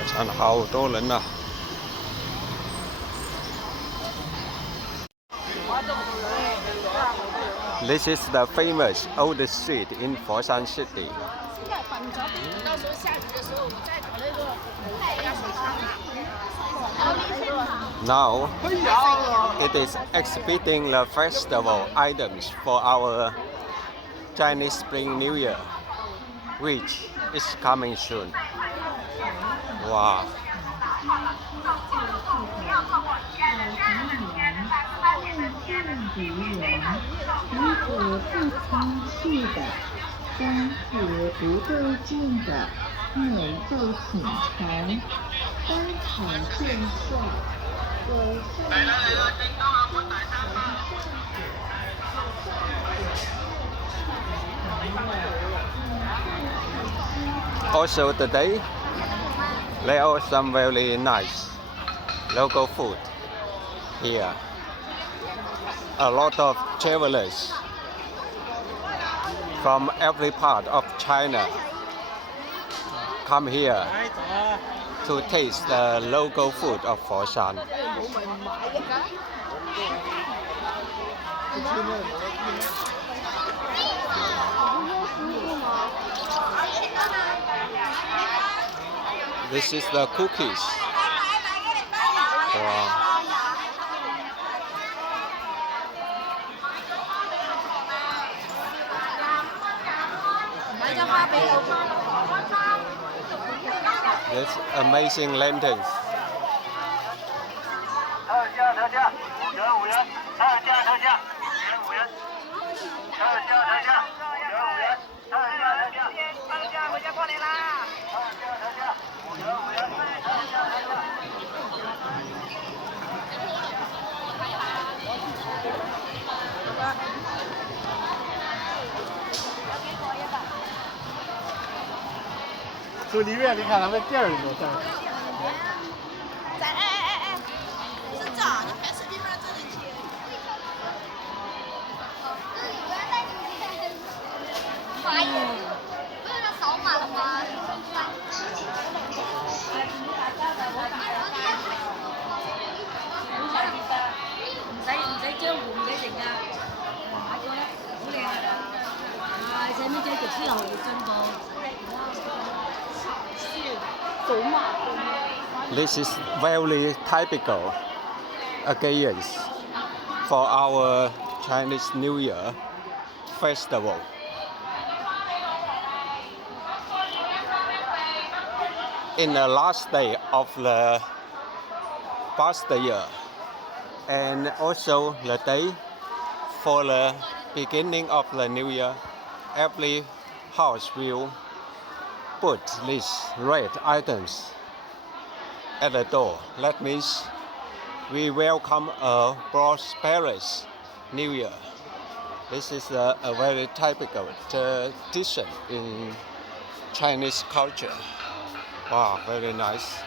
佛山好多人呐、This is the famous old street in Foshan city. Now it is exhibiting the festival items for our Chinese Spring New Year, which is coming soon. Wow. Also today, there are some very nice local food here. A lot of travelers from every part of China come here to taste the local food of Foshan. This is the cookies. Wow. This amazing lanterns.走里面，你看他们店儿里头在。是这样，你拍视频把它整进去。发言，不是要扫码了吗？唔使將換嘅成啊！買過咧，好靚啊！使乜仔讀書又進步？ This is very typical occasions for our Chinese New Year festival. In the last day of the past year, and also the day for the beginning of the new year, every house will put these red items at the door. That means we welcome a prosperous new year. This is a very typical tradition in Chinese culture. Wow, very nice.